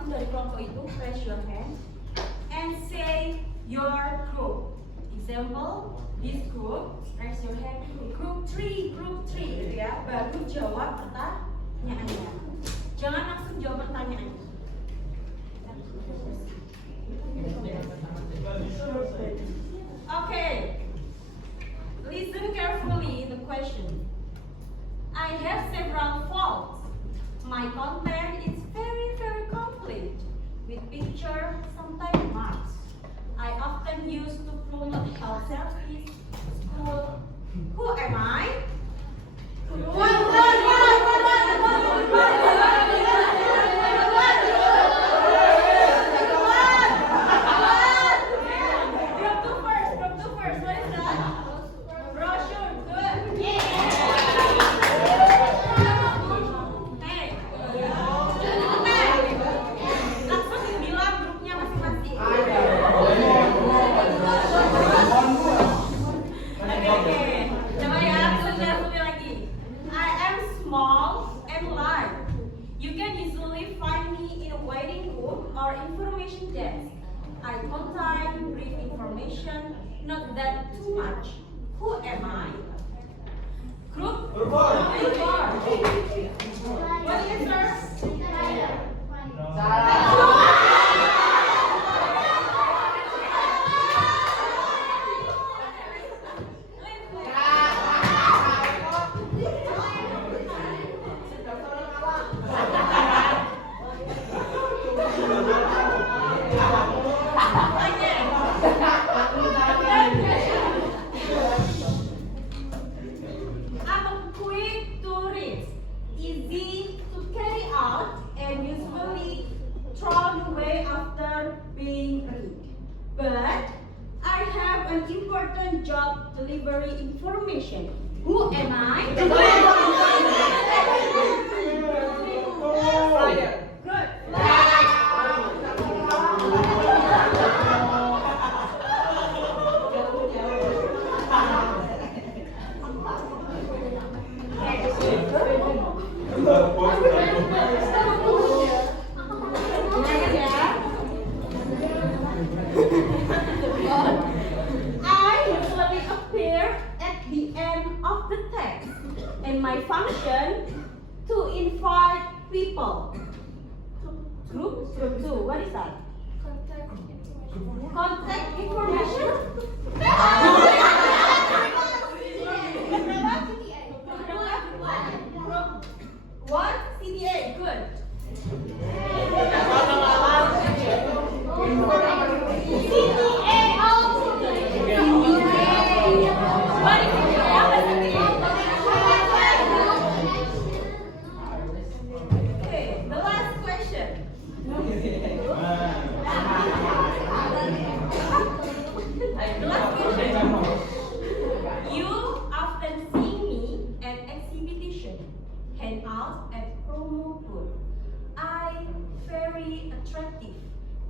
siapapun dari kelompok itu, raise your hand and say your group. Example, this group, raise your hand. Group 3, gitu ya. Baru jawab pertanyaannya. Jangan langsung jawab pertanyaannya. Okay. Listen carefully the question. I have several faults. My content is very complete, with picture, sometimes marks. I often use to promote health service, school. Who am I? Or information desk. I contain brief information, not that too much. Who am I? Group 4. What is answer? But I have an important job delivery information. Who am I? Good. And my function to invite people. Group 2. What is that? Contact information. What? CTA. Good. Attractive,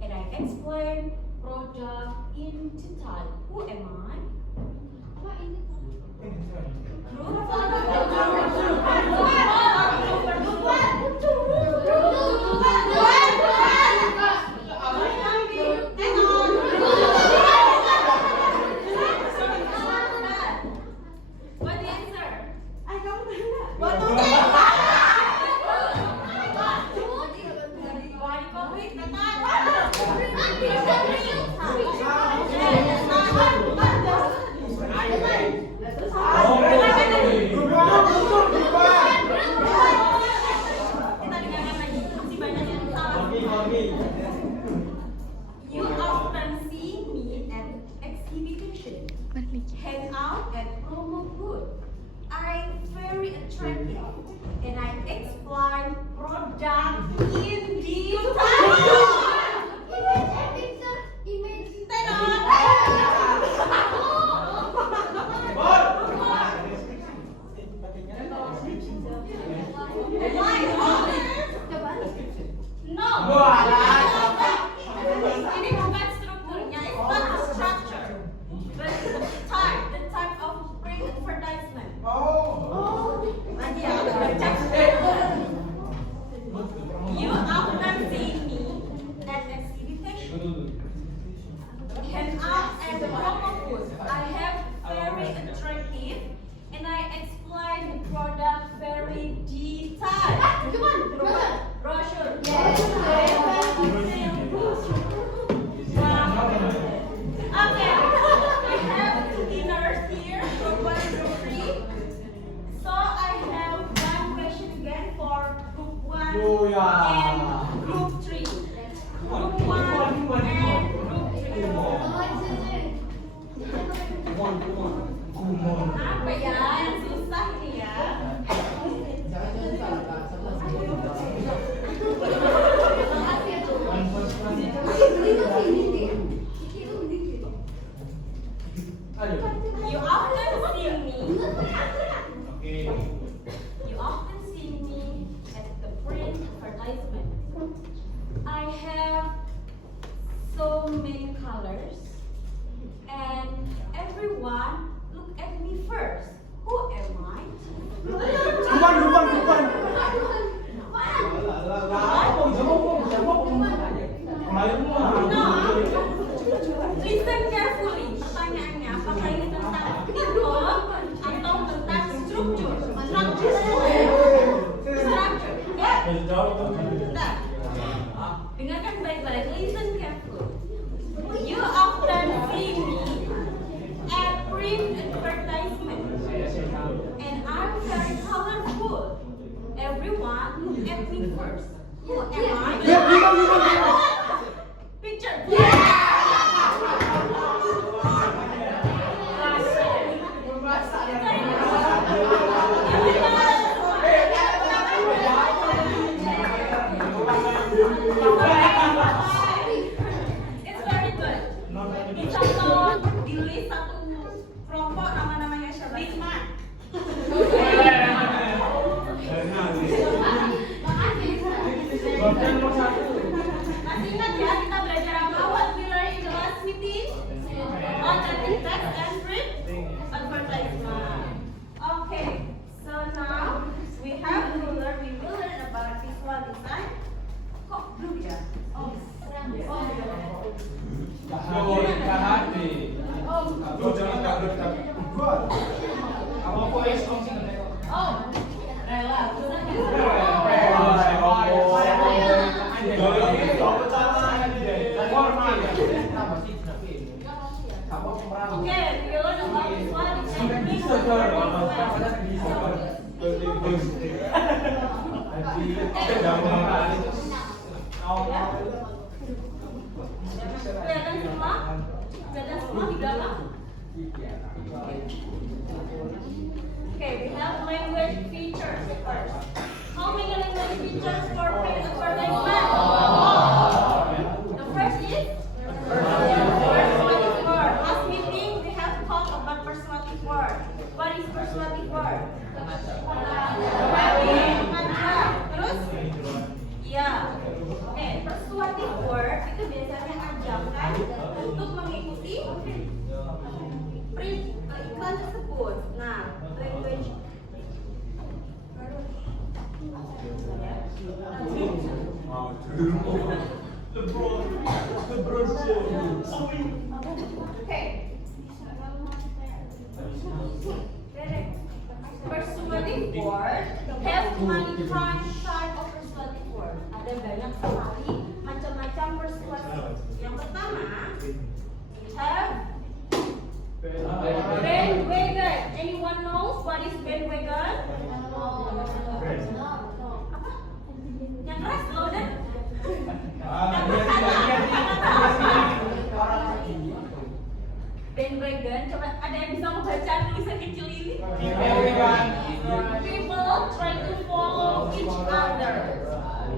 and I explain product in detail. Who am I? What the answer? I don't know. and group 3. Group 1 and group 3. Apa ya yang susah nih ya? You often see me at the print advertisement. I have so many colors, and everyone look at me first. Who am I? No. Listen carefully. Pertanyaannya, apakah ini tentang tipe atau tentang struktur? Structure. Ya. Bentar. Dengarkan baik-baik. Listen carefully. You often see me at print advertisement, and I'm very colorful. Everyone look at me first. Who am I? Picture. It's very good. Dicontoh di list satu kelompok nama-namanya siapa? Risma. Masih ingat ya kita belajar apa? What we learn in the last meeting? Authentic text and print advertisement. Okay, so now we will learn about visual design. Kok belum ya? Oh, okay, we learn about visual Kelihatan semua? Kelihatan semua di belakang? Okay, we have language features first. How many language features for print advertisement? The first is persuasive word. Last meeting we have talked about persuasive word. What is persuasive word? Terus? Ya. Oke, persuasive word itu biasanya ajakan untuk mengikuti print iklan tersebut. Nah, language persuasive word have many type of persuasive word. Ada banyak sekali macam-macam persuasif. Yang pertama, we have bandwagon. Anyone knows what is bandwagon? Apa? Yang keras loh, dan bandwagon. Coba ada yang bisa membaca tulisan kecil ini? People try to follow each other.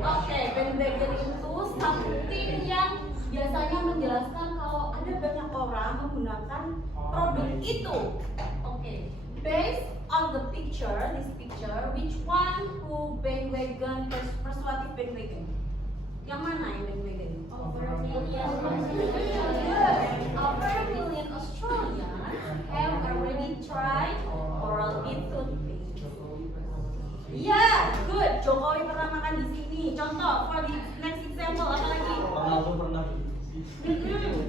Oke, bandwagon itu something yang biasanya menjelaskan kalau ada banyak orang menggunakan produk itu. Oke, based on the picture, this picture, which one who bandwagon persuasive bandwagon? Yang mana yang bandwagon? Over a million Australians have already tried Oral-B toothpaste. Yeah, good. Jokowi pernah makan di sini. Contoh, for the next example, apa lagi?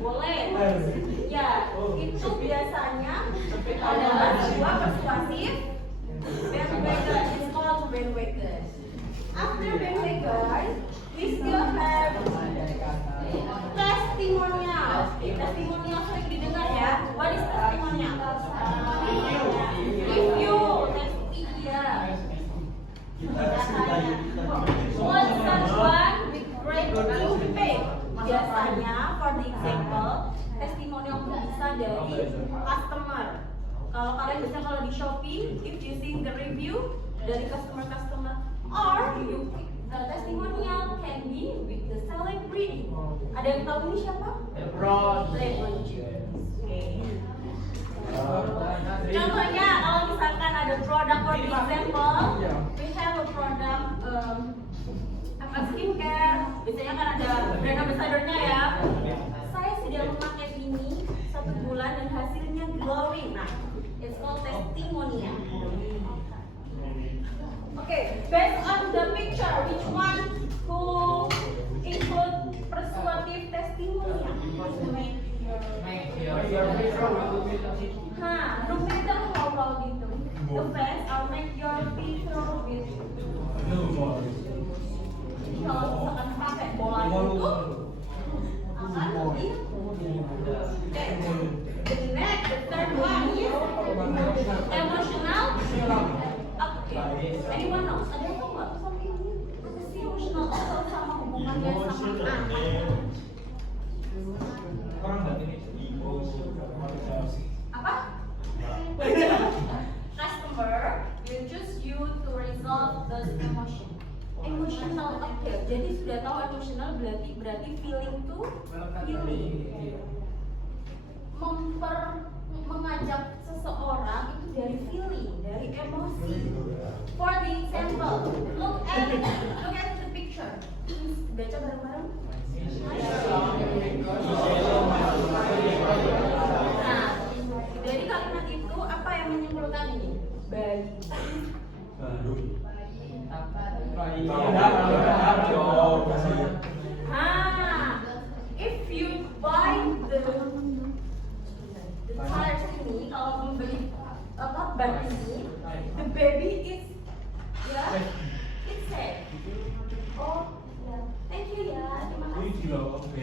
Boleh. Ya, itu biasanya adalah sebuah persuasif bandwagon. It's called bandwagon. After bandwagon, we still have testimonial. Testimonial sering didengar ya. What is testimonial? Review. Iya. What using the review dari customer, or you testimonial can be with the celebrity. Ada yang tahu ini siapa? LeBron James. Okay. Contohnya kalau misalkan ada produk, for example, we have a product skincare, biasanya kan ada brand ambassador-nya ya. Saya sudah memakai ini 1 bulan dan hasilnya glowing. Nah, it's called testimonial. Okay, based on the picture, which one who include persuasive testimonial? No matter how long itu, the best or make your picture with. Jadi kalau misalkan pakai bola itu, akan lebih. The next, the third one is emotional. Okay. Anyone else? Ada yang tahu nggak? Apa sih emotional sama hubungannya sama anak? Apa? Customer will choose you to resolve those emotion. Emotional appeal. Jadi sudah tahu emotional berarti feeling to feeling. Mengajak seseorang itu dari feeling, dari emosi. For the example, look at the picture. Baca bareng-bareng. Nah, dari kalimat itu apa yang menyimpulkan ini? Bayi. If you buy the colors ini, kalau membeli ban ini, the baby is it's sad. Oh, thank you ya, terima kasih. Oke,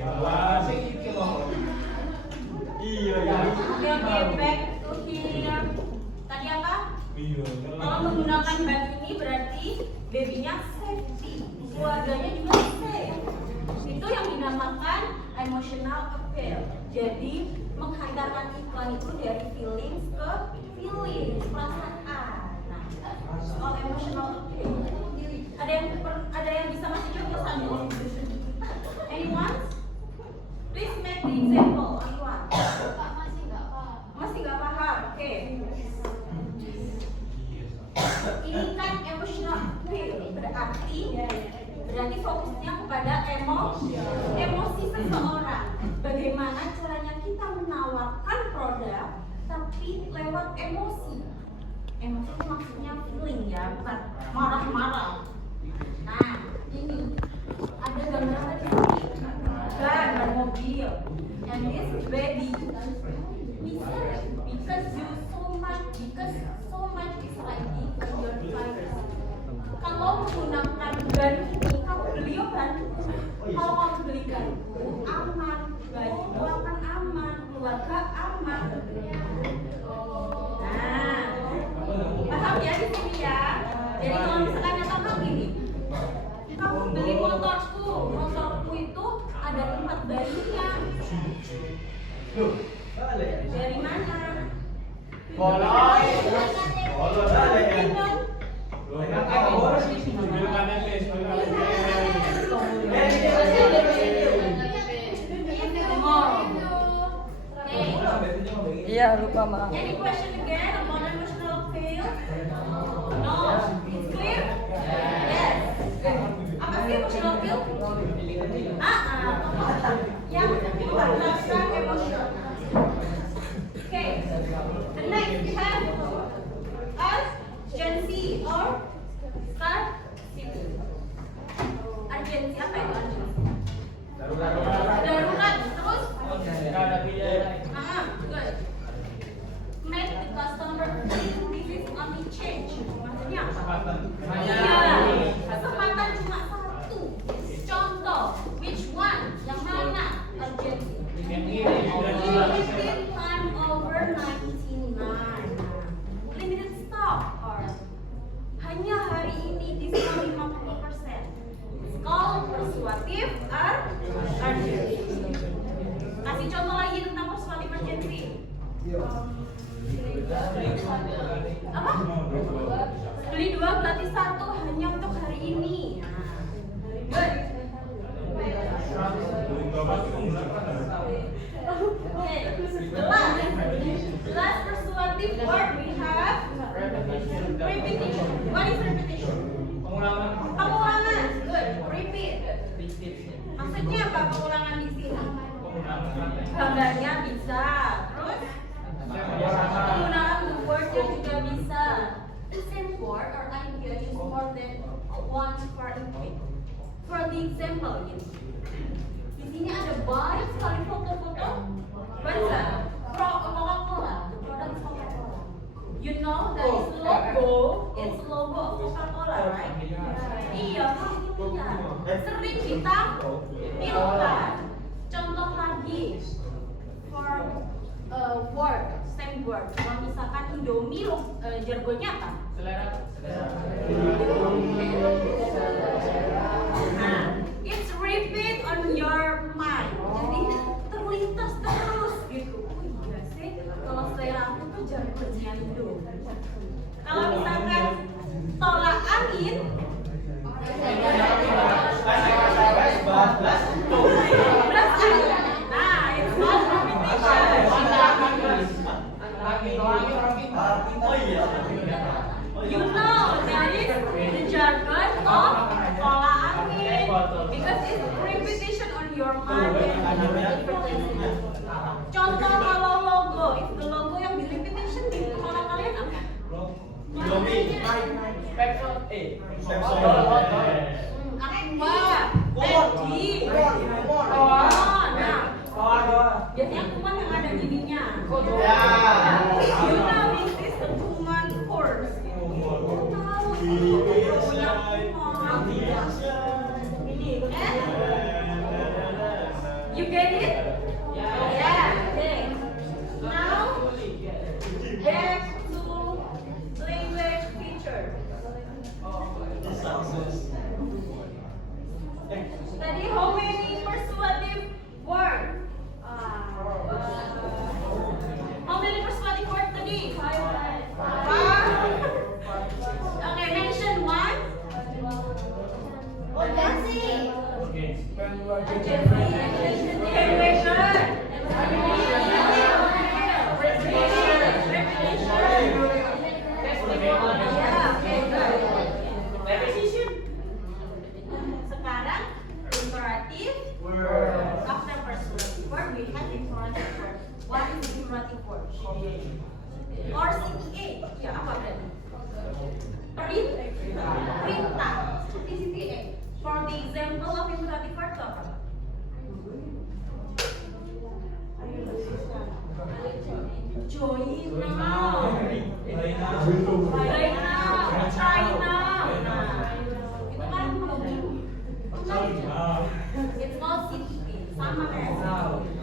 back to here. Tadi apa? Kalau menggunakan ban ini berarti babynya safety, keluarganya juga safe. Itu yang dinamakan emotional appeal. Jadi menghantarkan iklan itu dari feelings ke feelings, perasaan. Nah, soal emotional appeal. Ada yang bisa masih jawab sambil? Anyone? Please make the example. Anyone? Masih nggak paham. Oke. Ini kan emotional appeal, berarti fokusnya kepada emosi seseorang. Bagaimana caranya kita menawarkan produk tapi lewat emosi. Emosi itu maksudnya feeling ya, bukan marah-marah. Nah, ini ada gambar di sini, ban mobil, and this baby. Because so much is riding on your tires. Kalau menggunakan ban ini, kamu beli ban. Kalau kamu beli ban, aman, bayi itu akan aman, keluarga aman. Nah, paham ya di sini ya. Jadi kalau misalkan contoh gini, kamu beli motorku itu ada tempat bayinya. Dari mana? Iya, lupa maaf. Any question again about emotional appeal? No. It's clear? Yes. Apa sih emotional appeal? Yang mengharapkan emosional. Okay. The next we have urgency or star city. Urgency apa itu urgency? Darurat. Terus? Good. Make the customer feel this is only change. Maksudnya apa? Kesempatan cuma satu. Contoh, which one? Yang mana? Urgency. Limited time over 99. Limited stock or hanya hari ini diskon 50%. Call persuasif urgency. Kasih contoh lagi tentang persuasif urgency. Apa? Beli 2 gratis 1 hanya untuk hari ini. Good. Okay. The last persuasive word we have repetition. What is repetition? Pengulangan. Good. Repeat. Maksudnya apa pengulangan di sini? Gambarnya bisa. Terus penggunaan the wordnya juga bisa. The same word or idea is more than once per repeat. For the example, gitu. Di sini ada banyak sekali foto-foto. What is that? Coca-Cola. The product is Coca-Cola. You know that its logo is logo of Coca-Cola, right? Iya, kamu lihat. Sering ditampilkan. Contoh lagi for word, same word. Kalau misalkan Indomie, jargonnya apa? Nah, it's repeat on your mind. Jadi terlintas terus gitu. Oh iya sih, kalau selera aku tuh jargonnya Indomie. Kalau misalkan tolak angin, nah, it's not repetition. You know that is the jargon of tolak angin because it's repetition on your mind. Contoh kalau logo, if the logo yang di repetition di kepala kalian apa? Biasanya kuman yang ada gininya. You know this is the kuman course. You get it? Yeah. Okay. Now back to language teacher. Tadi how many persuasive words? How many persuasive words tadi? 5. Okay, mention one. Urgency. Sekarang imperative after persuasive word we have imperative word. What is imperative word? Or CTA? Ya apa berarti? Perintah. Seperti CTA. For the example of imperative word itu apa? Join now. Right now. Try now. Nah, itu kan it's called CTA. Sama kayak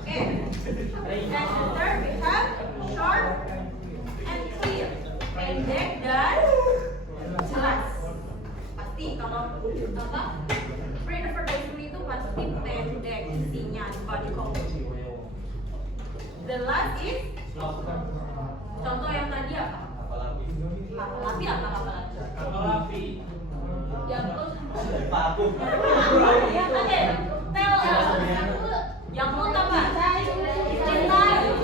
okay. And the third we have short and clear. Pendek dan jelas. Pasti kalau apa? Print advertisement itu pasti pendek isinya body copy. The last is contoh yang tadi apa? Kapal api apa kapal api? Yang oke, tell yang apa? Cinta itu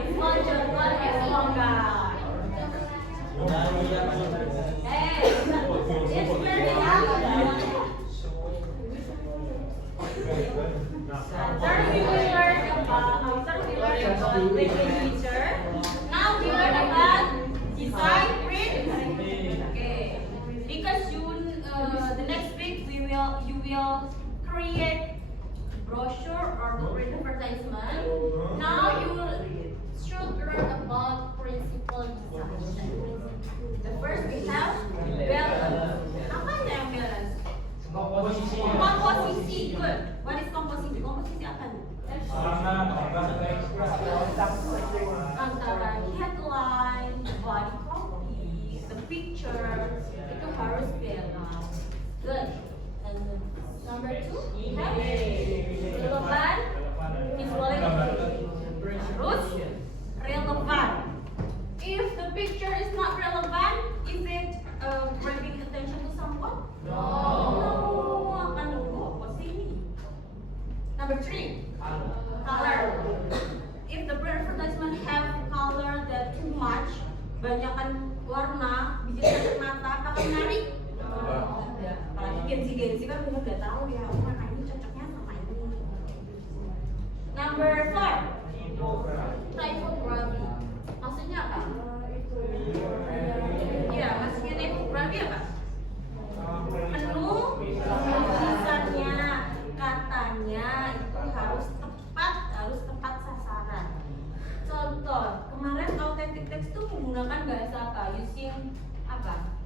it's not just one as longer. It's very Third we learn about language teacher. Now we learn about design print. Okay, because the next week you will create brochure or print advertisement. Now you should learn about principal design. The first we have balance. Apa yang balance? Komposisi. Good. What is komposisi? Komposisi apa nih? Antara headline, body copy, the picture itu harus balance. Good. And number 2 we have relevan visual. Terus Number 3, color. If the brand advertisement have color that too much, banyakan warna, bikin sakit mata, apakah menarik? Ya, apalagi Gen Z kan udah nggak tahu ya, mana ini cocoknya sama ini. Number 4, typography. Maksudnya apa? Ya, maksudnya typography apa? Menu tulisannya, katanya itu harus tepat sasaran. Contoh, kemarin Authentic Text itu menggunakan bahasa apa? Using apa?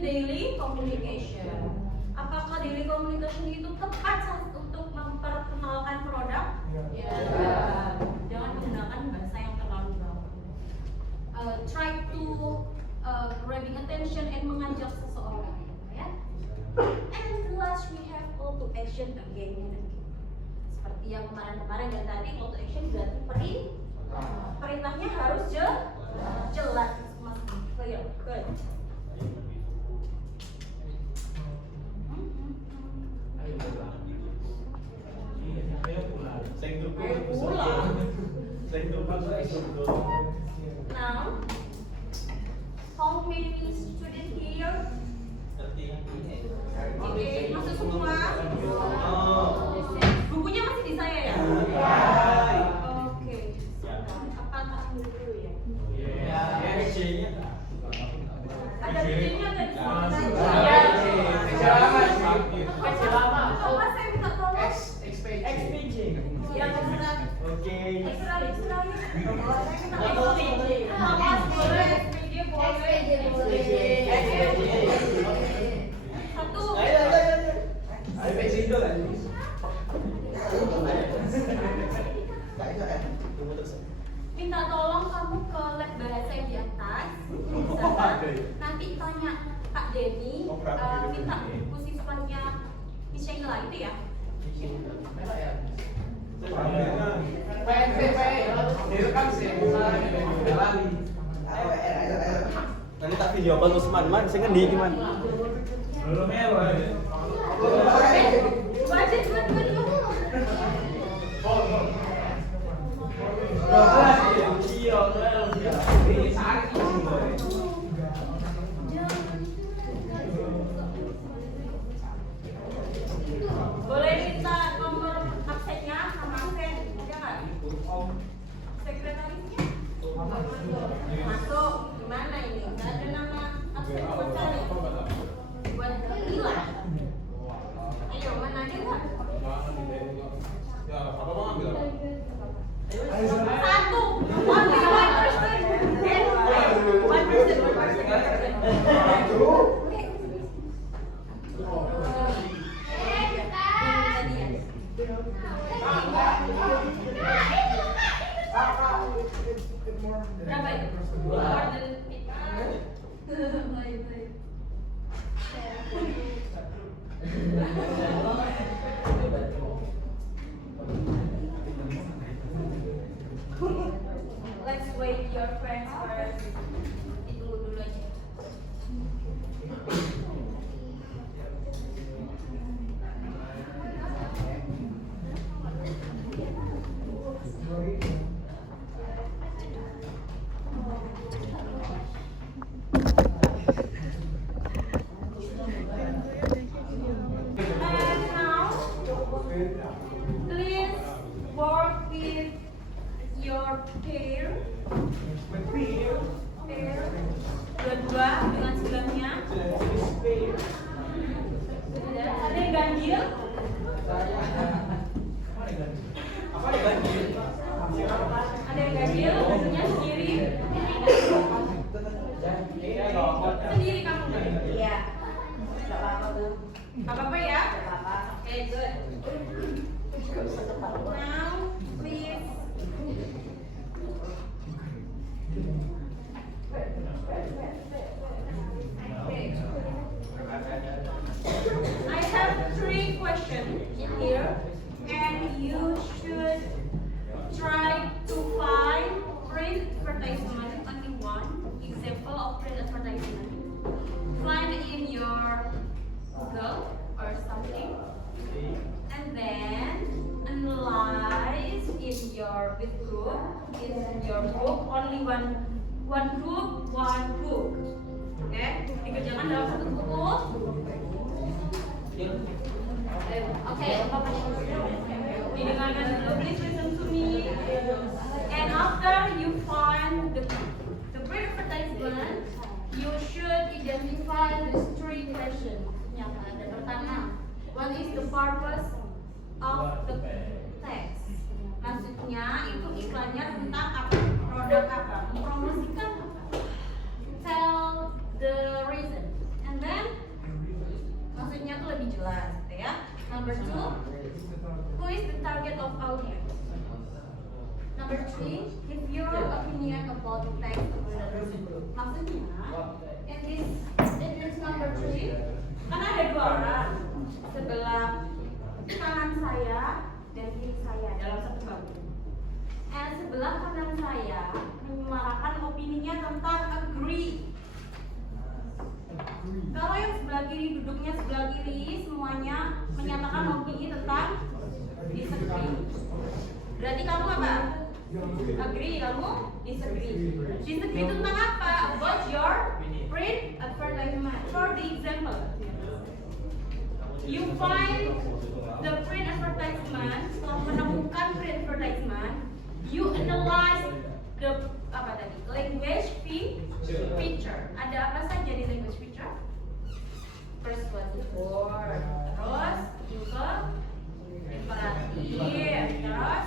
Daily communication. Apakah daily communication itu tepat untuk memperkenalkan produk? Ya. Jangan menggunakan bahasa yang terlalu bawah. Try to grabbing attention and mengajak seseorang, ya. And last we have call to action again and again. Seperti yang kemarin-kemarin dan tadi, call to action berarti perintahnya harus jelas, must be clear. Good. Now, how many students here? Oke, masuk semua. Bukunya masih di saya ya? Oke. Apa tak dulu ya? Ada videonya ada di sana. Apa saya minta tolong? XPJ. Yang benar. Oke. Extra. Saya minta XPJ. Mas boleh XPJ boleh. Satu. Ayo pencet dulu kan. Minta tolong kamu ke lab bahasa yang di atas. Di sana. Nanti tanya Kak Denny, minta buku siswanya Miss Sheila itu ya. Direkam sih. Nanti tak video call terus man, saya ngendi gimana? Belum ya, Budget dulu. Boleh minta nomor absennya sama absen, ada nggak? Sekretarisnya? Masuk, gimana ini? Nggak ada nama absen buat cari. Buat hilang. Ayo, mana ada nggak? Satu. One person. One person. Berapa itu? Let's wait your friends first. Ditunggu dulu aja. And now, please work with your pair. Dua-dua dengan sebelahnya. Ada yang ganjil? Ada yang ganjil? Ganjilnya sendiri. Sendiri kamu? Iya. Gak apa-apa ya? Oke, good. Now, please. I have 3 questions in here, and you should try to find print advertisement, only one example of print advertisement. Find in your Google or something, and with group in your group only one group, one book. Oke, dikerjakan dalam satu buku. Oke, didengarkan dulu. Please listen to me. And after you find the print advertisement, you should identify these three questions. Yang ada pertama, what is the purpose of the text? Maksudnya itu iklannya tentang apa? Produk apa? Mempromosikan apa? Tell the reason. And then maksudnya tuh lebih jelas, gitu ya. Number 2, who is the target of audience? Number 3, give your opinion about the text advertisement. Maksudnya, in this number 3, kan ada 2 orang sebelah kanan saya dan kiri saya dalam satu bangku. And sebelah kanan saya menyuarakan opininya tentang agree. Kalau yang sebelah kiri duduknya sebelah kiri semuanya menyatakan opini tentang disagree. Berarti kamu apa? Agree, kamu disagree. Disagree tentang apa? About your print advertisement. For the example, you find the print advertisement. Setelah menemukan print advertisement, you analyze the language feature. Ada apa saja di language feature? Persuasive word, terus juga imperatif, terus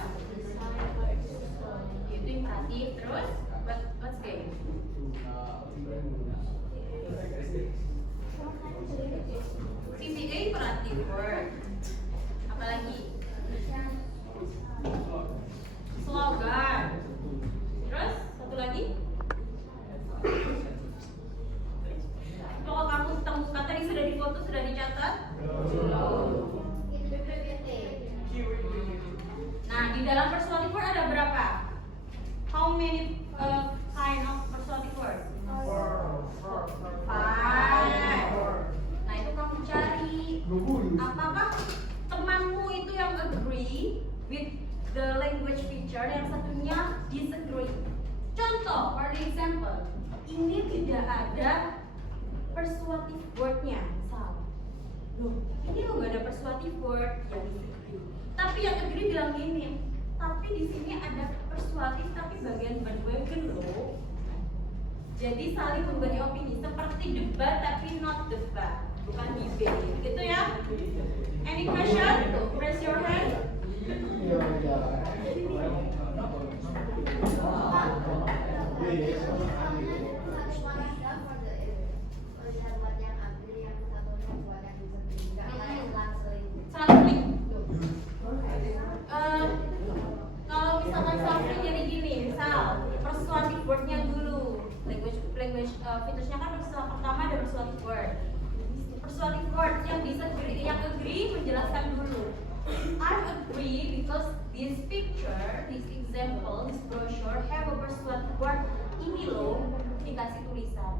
itu imperatif, terus what's game? CCA imperatif word. Apalagi? Slogan. Terus satu lagi? Kalau kamu temukan tadi sudah difoto, sudah dicatat? Nah, di dalam persuasive word ada berapa? How many kind of persuasive word? 5. Nah, itu kamu cari. Apakah temanmu itu yang agree with the language feature, yang satunya disagree? Contoh, for example, ini tidak ada persuasive wordnya, misal, loh, ini lo gak ada persuasive word yang disagree. Tapi yang agree bilang gini, tapi di sini ada persuasif tapi bagian bandwagon loh. Jadi saling memberi opini seperti debat tapi not debat, bukan debate, gitu ya? Any question? Raise your hand. Kalau misalkan suffering jadi gini, misal persuasive wordnya dulu, language featuresnya kan pertama ada persuasive word. Persuasive word yang agree menjelaskan dulu. I agree because this picture, this example, this brochure have a persuasive word. Ini loh, dikasih tulisan.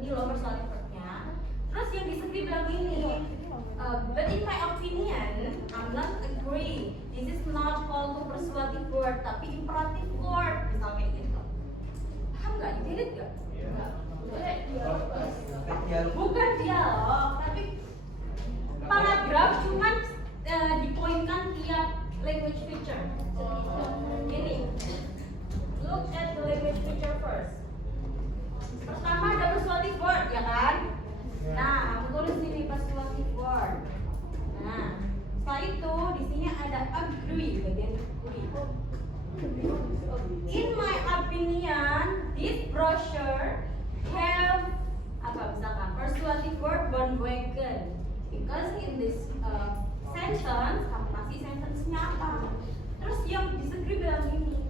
Ini loh persuasive wordnya. Terus yang disagree bilang gini, but in my opinion, I'm not agree. This is not called to persuasive word, tapi imperative word, misalnya gitu. Paham nggak? Dilihat nggak? Bukan dialog, tapi paragraf cuman dipoinkan tiap language feature. Gini, look at the language feature first. Pertama ada persuasive word, ya kan? Nah, aku tulis sini persuasive word. Nah, setelah itu di sini ada agree, bagian agree. In my opinion, this brochure have misalkan persuasive word bandwagon, because in this sentence kamu kasih sentence-nya apa. Terus yang disagree bilang gini,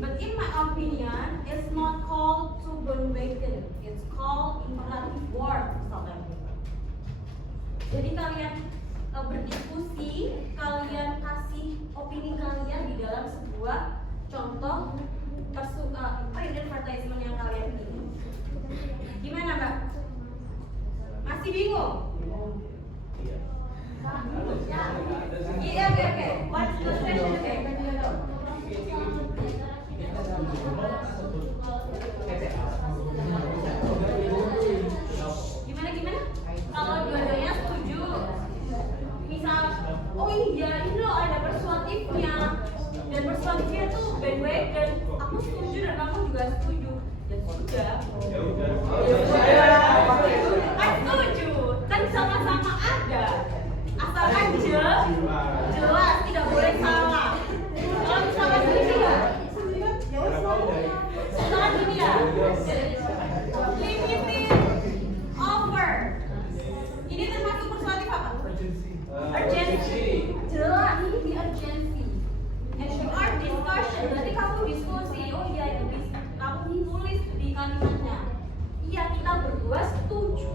but in my opinion, it's not called to bandwagon, it's called imperative word, misalkan. Jadi kalian berdiskusi, kalian kasih opini kalian di dalam sebuah contoh print advertisement yang kalian pilih. Gimana, Mbak? Masih bingung? Iya, oke. What's the question? Okay. Udah. Ya udah. Kan setuju, kan sama-sama ada. Asalkan jelas, tidak boleh salah. Kalau misalkan gini ya, misalkan gini ya, limited over. Ini termasuk persuasif apa? Urgency. Jelas, ini di urgency. And you are discussion, berarti kamu diskusi. Oh iya, itu kamu tulis di kalimatnya. Iya, kita berdua setuju.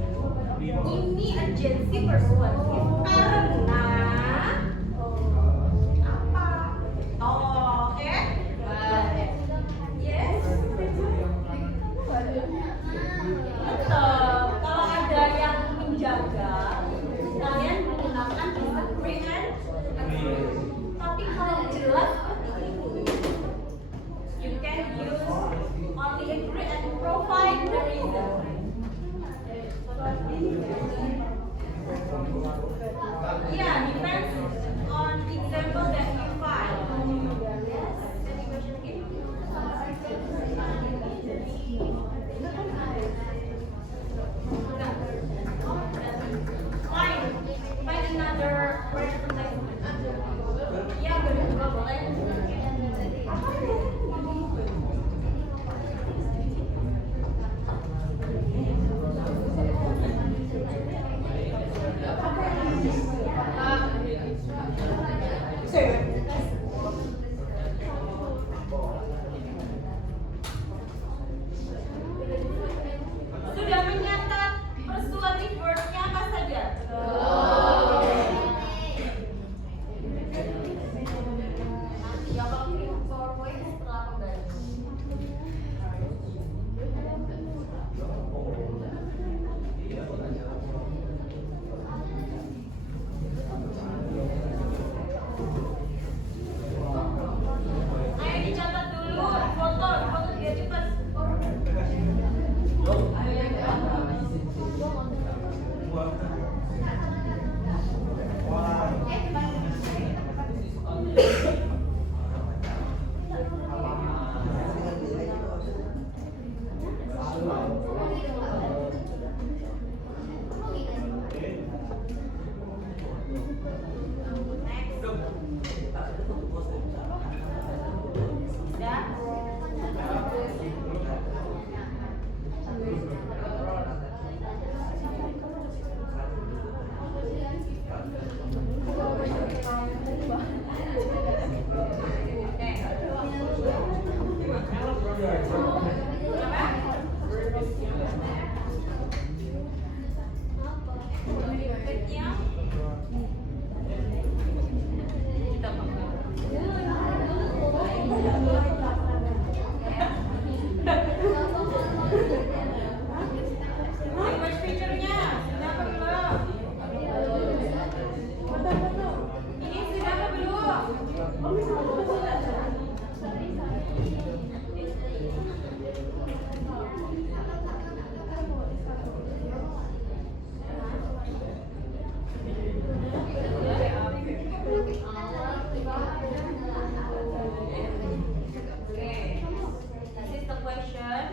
Ini urgency persuasif karena apa? Oh, oke? Yes. Tetap, kalau ada yang menjaga, kalian menggunakan disagree and agree. Tapi kalau jelas seperti itu, you can use only agree and provide the reason. Yeah, depends on example that you find. Yes. Any question again? Find another word replacement. Ya, berdua boleh. Sudah mencatat persuasif word-nya apa saja? Nanti ya kalau kirim PowerPoint setelah pembahasan. Ayo dicatat dulu, foto biar cepat. Language feature-nya sudah apa belum? Ini sudah apa belum? Okay, this is the question.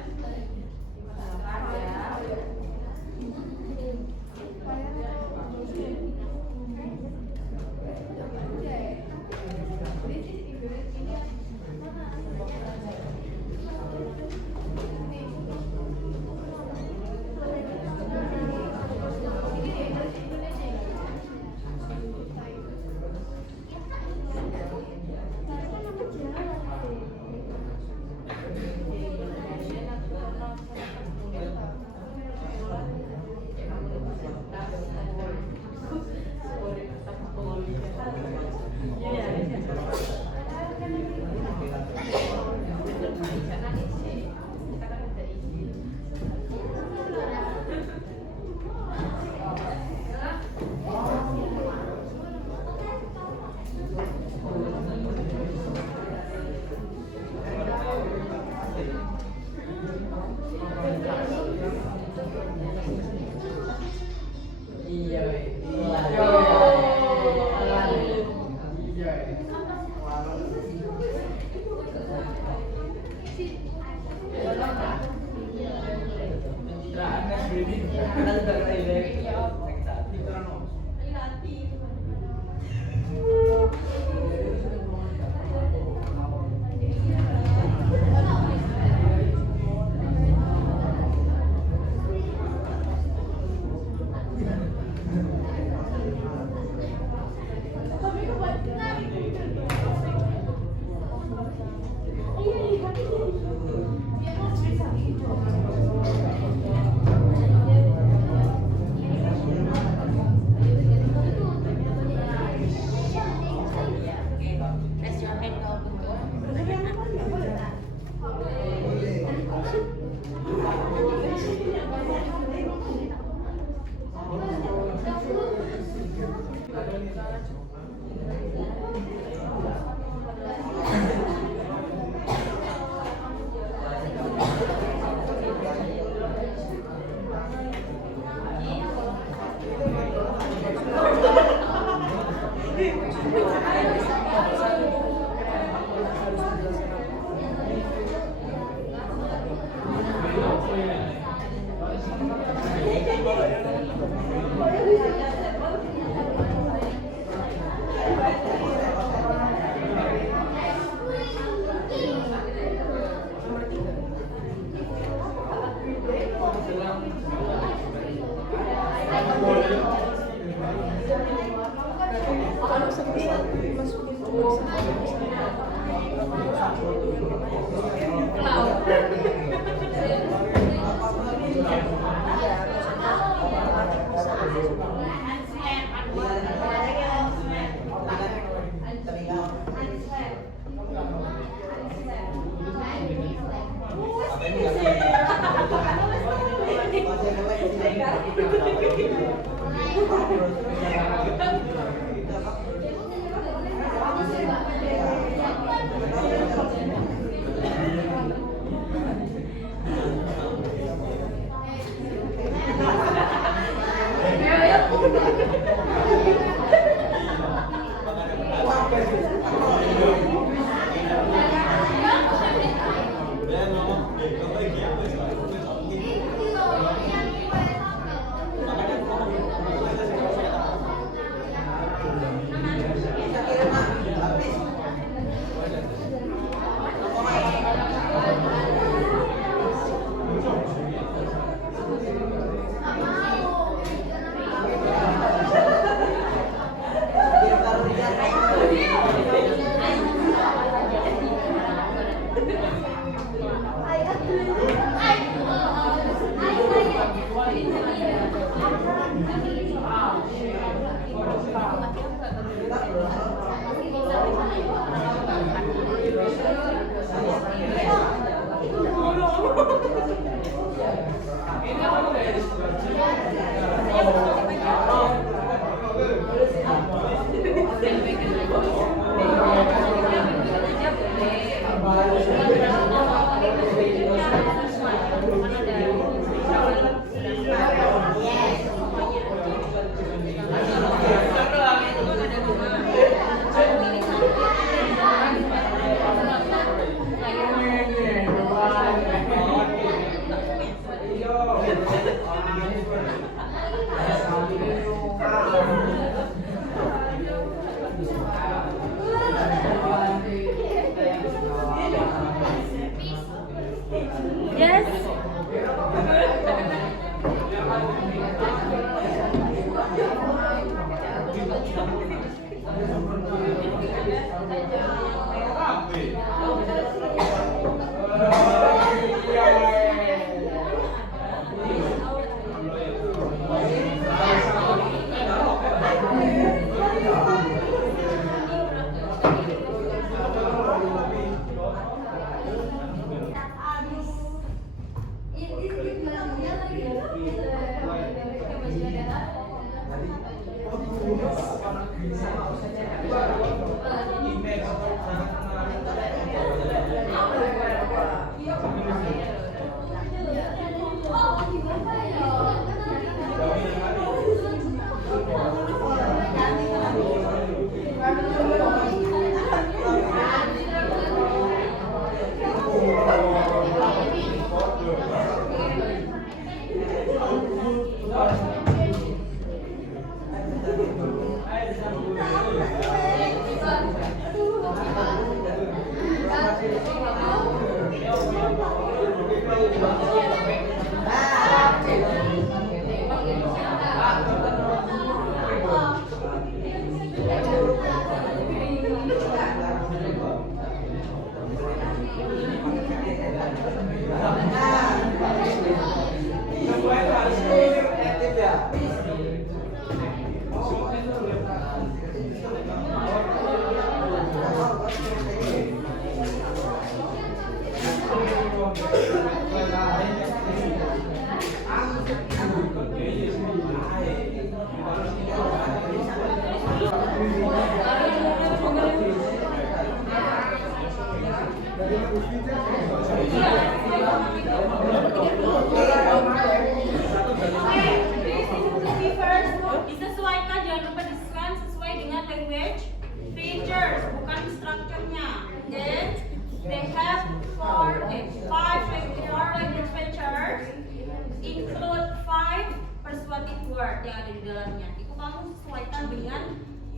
kamu sesuaikan dengan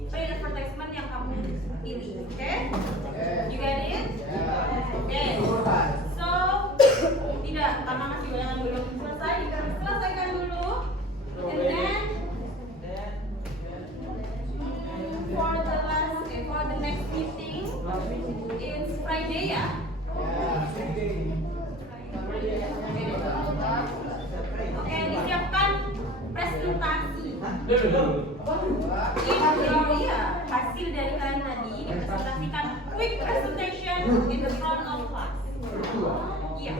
print advertisement yang kamu pilih, oke? You get it? Oke. So, tidak, karena masih banyak yang belum selesai, selesaikan dulu. And then for the next meeting, it's Friday ya? Oke, disiapkan presentasi. Hasil dari kalian tadi dipresentasikan quick presentation in the front of class. Iya.